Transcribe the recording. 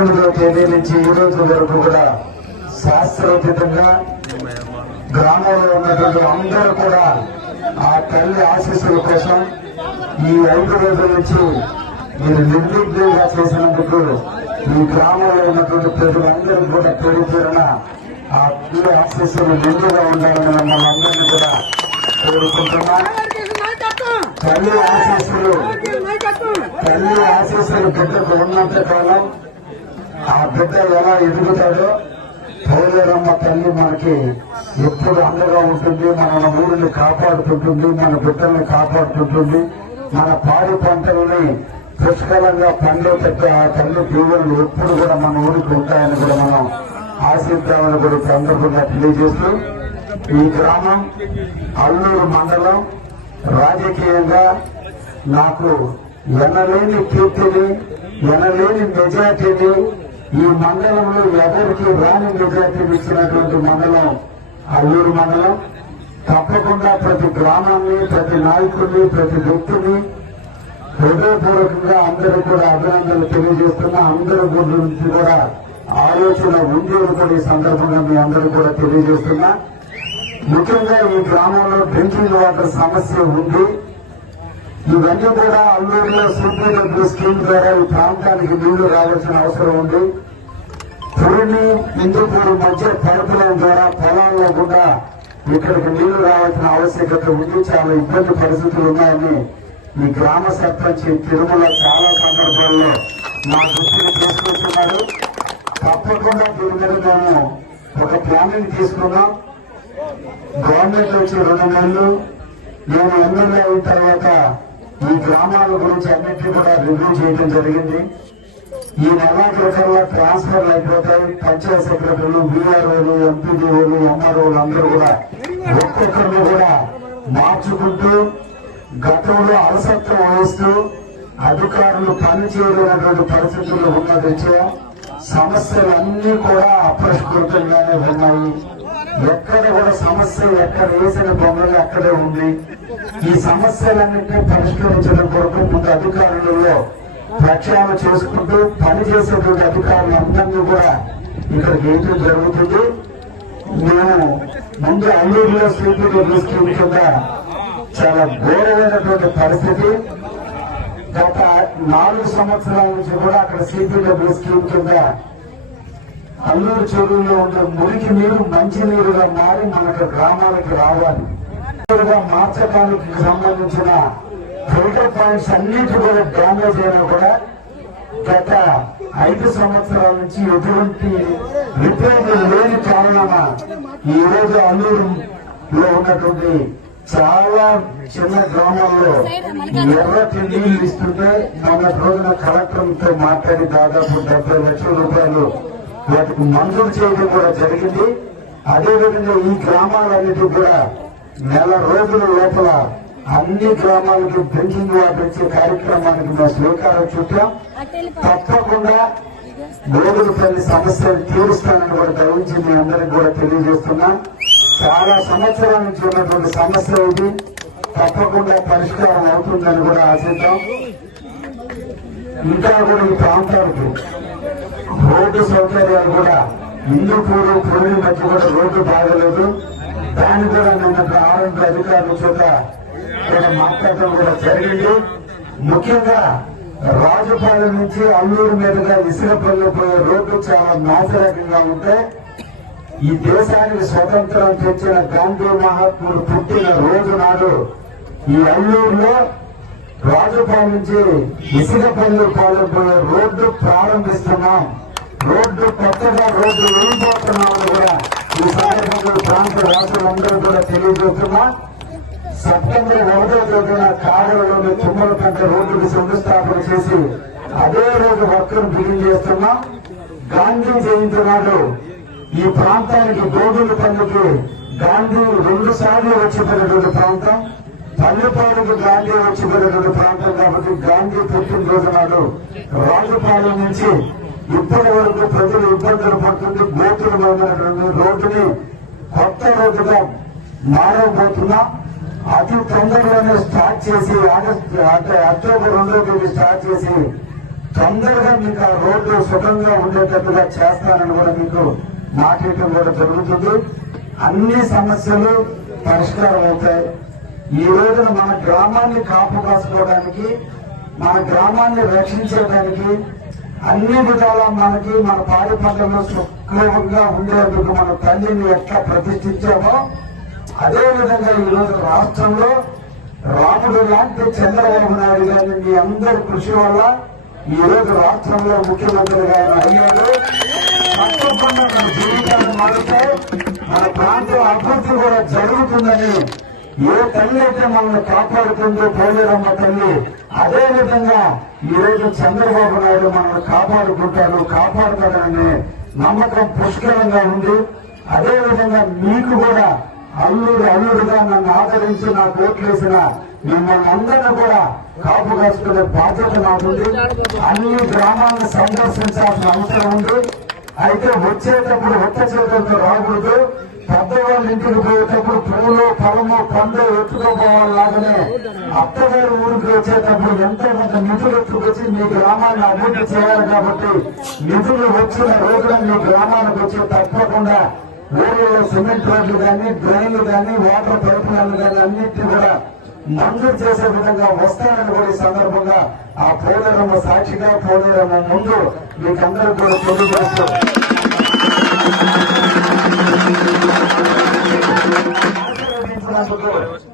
తేదీ నుంచి ఈ రోజు వరకు కూడా శాస్త్రోచితంగా గ్రామంలో ఉన్నటువంటి అందరూ కూడా ఆ తల్లి ఆశీస్సుల కోసం ఈ ఐదు రోజుల నుంచి మీరు నిర్విఘ్నంగా చేసినందుకు ఈ గ్రామంలో ఉన్నటువంటి ప్రజలందరూ కూడా పేరు పేరున ఆ తల్లి ఆశీస్సులు నిండుగా ఉండాలని మమ్మల్ని అందరినీ కూడా కోరుకుంటున్నా. తల్లి ఆశీస్సులు తల్లి ఆశీస్సులు బిడ్డకు ఉన్నంత కాలం ఆ బిడ్డ ఎలా ఎదుగుతాడో పౌలరమ్మ తల్లి మనకి ఎప్పుడు అండగా ఉంటుంది మన ఊరిని కాపాడుతుంటుంది మన బిడ్డల్ని కాపాడుతుంటుంది. మన పాడి పంటలని పుష్కలంగా పండేటట్టు ఆ తల్లి దీవులు ఎప్పుడు కూడా మన ఊరికి ఉంటాయని కూడా మనం ఆశిద్దామని కూడా సందర్భంగా తెలియజేస్తూ ఈ గ్రామం అల్లూరు మండలం రాజకీయంగా నాకు ఎనలేని కీర్తిని ఎనలేని మెజార్టీని ఈ మండలంలో ఎవరికి రాని మెజార్టీని ఇచ్చినటువంటి మండలం అల్లూరు మండలం. తప్పకుండా ప్రతి గ్రామాన్ని ప్రతి నాయకుడిని ప్రతి వ్యక్తిని హృదయపూర్వకంగా అందరూ కూడా అభినందనలు తెలియజేస్తున్నా అందరి గురించి కూడా ఆలోచన ఉంది కూడా ఈ సందర్భంగా మీ అందరూ కూడా తెలియజేస్తున్నా. ముఖ్యంగా ఈ గ్రామంలో డ్రింకింగ్ వాటర్ సమస్య ఉంది. ఇవన్నీ కూడా అల్లూరులో సూపర్డబ్ల్యూ స్కీమ్ ద్వారా ఈ ప్రాంతానికి నీళ్ళు రావాల్సిన అవసరం ఉంది. పురిని ఇందుపూరు మధ్య పైపు ద్వారా పొలాల్లో కూడా ఇక్కడికి నీళ్ళు రావాల్సిన ఆవశ్యకత ఉంది. చాలా ఇబ్బంది పరిస్థితులు ఉన్నాయని ఈ గ్రామ సర్పంచ్ తిరుమల చాలా సందర్భాల్లో మా దృష్టిని తీసుకొస్తున్నారు. తప్పకుండా దీని మీద మేము ఒక ప్లానింగ్ తీసుకున్నాం గవర్నమెంట్ వచ్చి రెండు నెలలు నేను ఎమ్మెల్యే అయిన తర్వాత ఈ గ్రామాల గురించి అన్నింటినీ కూడా రివ్యూ చేయడం జరిగింది. ఈ నెలాఖరికల్లా ట్రాన్స్ఫర్లు అయిపోతాయి. పంచాయత్ సెక్రటరీలు బీఆర్ఓలు ఎంపీడీఓలు ఎంఆర్ఓలు అందరూ కూడా ఒక్కొక్కరిని కూడా మార్చుకుంటూ గతంలో అలసత్వం వహిస్తూ అధికారులు పనిచేయలేనటువంటి పరిస్థితుల్లో ఉన్న సమస్యలన్నీ కూడా అప్రస్కృతంగానే ఉన్నాయి. ఎక్కడ కూడా సమస్య ఎక్కడ వేసిన బొమ్మలు అక్కడే ఉంది ఈ సమస్యలన్నింటినీ పరిష్కరించడం కొరకు ముందు అధికారులలో ప్రక్షాళన చేసుకుంటూ పనిచేసేటువంటి అధికారులు అందరినీ కూడా ఇక్కడ ఏంటో జరుగుతుంది. మేము ముందు అల్లూరులో స్వీపర్ స్కీమ్ కింద చాలా ఘోరమైనటువంటి పరిస్థితి. గత నాలుగు సంవత్సరాల నుంచి కూడా అక్కడ సిపిడబ్ల్యూ స్కీమ్ కింద అల్లూరు చెరువుల్లో ఉండే మురికి నీరు మంచి నీరుగా మారి మనకు గ్రామాలకు రావాలి. మార్చడానికి సంబంధించిన ఫిల్టర్ పాయింట్స్ అన్నిటి కూడా డ్యామేజ్ అయినా కూడా గత ఐదు సంవత్సరాల నుంచి ఎటువంటి రిపేర్లు లేని కారణాన ఈ రోజు అల్లూరులో ఉన్నటువంటి చాలా చిన్న గ్రామాల్లో ఎర్రటి నీళ్ళు ఇస్తుంటే మన రోజున కలెక్టర్తో మాట్లాడి దాదాపు డెబ్బై లక్షల రూపాయలు వాటికి మంజూరు చేయడం కూడా జరిగింది. అదేవిధంగా ఈ గ్రామాలన్నిటి కూడా నెల రోజుల లోపల అన్ని గ్రామాలకు డ్రింకింగ్ వాటర్ ఇచ్చే కార్యక్రమానికి మేము శ్రీకారం చుట్టాం. తప్పకుండా గోగులపల్లి సమస్యలు తీరుస్తానని కూడా గౌరవించి మీ అందరికి కూడా తెలియజేస్తున్నాం. చాలా సంవత్సరాల నుంచి ఉన్నటువంటి సమస్య ఇది. తప్పకుండా పరిష్కారం అవుతుందని కూడా ఆశిద్దాం. ఇంకా కూడా ఈ ప్రాంతాలకు రోడ్డు సౌకర్యాలు కూడా ఇందుకూరు పూరి మధ్య కూడా రోడ్డు బాగలేదు. దాన్ని కూడా నిన్న ఆరోగ్య అధికారుల చేత ఇక్కడ మాట్లాడటం కూడా జరిగింది. ముఖ్యంగా రాజుపాలెం నుంచి అల్లూరు మీదుగా ఇసుకపల్లి పోయే రోడ్డు చాలా నాశరకంగా ఉంటే ఈ దేశానికి స్వతంత్రం తెచ్చిన గాంధీ మహాత్ముడు పుట్టిన రోజు నాడు ఈ అల్లూరులో రాజుపాలెం నుంచి ఇసుకపల్లి పాలెం పోయే రోడ్డు ప్రారంభిస్తున్నాం. రోడ్డు కొత్తగా రోడ్డు వెళ్ళిపోతున్నామని కూడా. ఈ సందర్భంలో ప్రాంత రాష్ట్రులందరూ కూడా తెలియజేస్తున్నా. సెప్టెంబర్ ఒకటో తేదీన కారులోని పెద్ద రోడ్డుకి శంకుస్థాపన చేసి అదే రోజు వర్క్ను బిగిన్ చేస్తున్నాం. గాంధీ జయంతి నాడు ఈ ప్రాంతానికి గోధుల పండుగకి గాంధీ రెండు సార్లు వచ్చిపోయినటువంటి ప్రాంతం పల్లెపాలెంకి గాంధీ వచ్చిపోయినటువంటి ప్రాంతం కాబట్టి గాంధీ పుట్టినరోజు నాడు రాజుపాలెం నుంచి ఇప్పటి వరకు ప్రజలు ఇబ్బందులు పడుతుంది గోతులమైనటువంటి రోడ్డుని కొత్త రోడ్డుగా మారబోతున్నా. అతి తొందరలోనే స్టార్ట్ చేసి అక్టోబర్ రెండో తేదీ స్టార్ట్ చేసి తొందరగా మీకు ఆ రోడ్డు సుఖంగా ఉండేటట్టుగా చేస్తానని కూడా మీకు మాట్లాడటం కూడా జరుగుతుంది. అన్ని సమస్యలు పరిష్కారం అవుతాయి. ఈ రోజున మన గ్రామాన్ని కాపు కాసుకోవడానికి మన గ్రామాన్ని రక్షించడానికి అన్ని విధాలా మనకి మన పాడి పంటలు సుఖంగా ఉండేందుకు మన తల్లిని ఎట్లా ప్రతిష్ఠించామో అదే విధంగా ఈ రోజు రాష్ట్రంలో రాముడు లాంటి చంద్రబాబు నాయుడు గారిని మీ అందరి కృషి వల్ల ఈ రోజు రాష్ట్రంలో ముఖ్యమంత్రిగా ఆయన అయ్యారు. తప్పకుండా మన జీవితాన్ని మారితే మన ప్రాంతం అభివృద్ధి కూడా జరుగుతుందని ఏ తల్లి అయితే మనల్ని కాపాడుతుందో పోలేరమ్మ తల్లి అదే ఈరోజు చంద్రబాబు నాయుడు మనల్ని కాపాడుకుంటారు కాపాడుతారనే నమ్మకం పుష్కలంగా ఉంది. అదే విధంగా మీకు కూడా అల్లుడు అల్లుడుగా నన్ను ఆదరించి నాకు ఓట్లేసిన మిమ్మల్ని అందరినీ కూడా కాపు కాసుకునే బాధ్యత నాకుంది అన్ని గ్రామాలను సందర్శించాల్సిన అవసరం ఉంది. అయితే వచ్చేటప్పుడు ఒక్క చేతులతో రాకూడదు. పెద్దవాళ్ళ ఇంటికి పోయేటప్పుడు పూలు పొలము పండు ఎత్తుకోపోవాలాగానే అత్తగారి ఊరికి వచ్చేటప్పుడు ఎంతో కొంత నిధులు ఎత్తుకొచ్చి మీ గ్రామాన్ని అభివృద్ధి చేయాలి కాబట్టి నిధులు వచ్చిన రోజున మీ గ్రామానికి వచ్చి తప్పకుండా ఊరిలో సిమెంట్ రోడ్లు కానీ డ్రైన్లు కానీ వాటర్ పైపులను కానీ అన్నింటినీ కూడా మంజూరు చేసే విధంగా వస్తానని కూడా ఈ సందర్భంగా ఆ పోలేరమ్మ సాక్షిగా పోలేరమ్మ ముందు మీకందరూ కూడా తెలియజేస్తూ for good.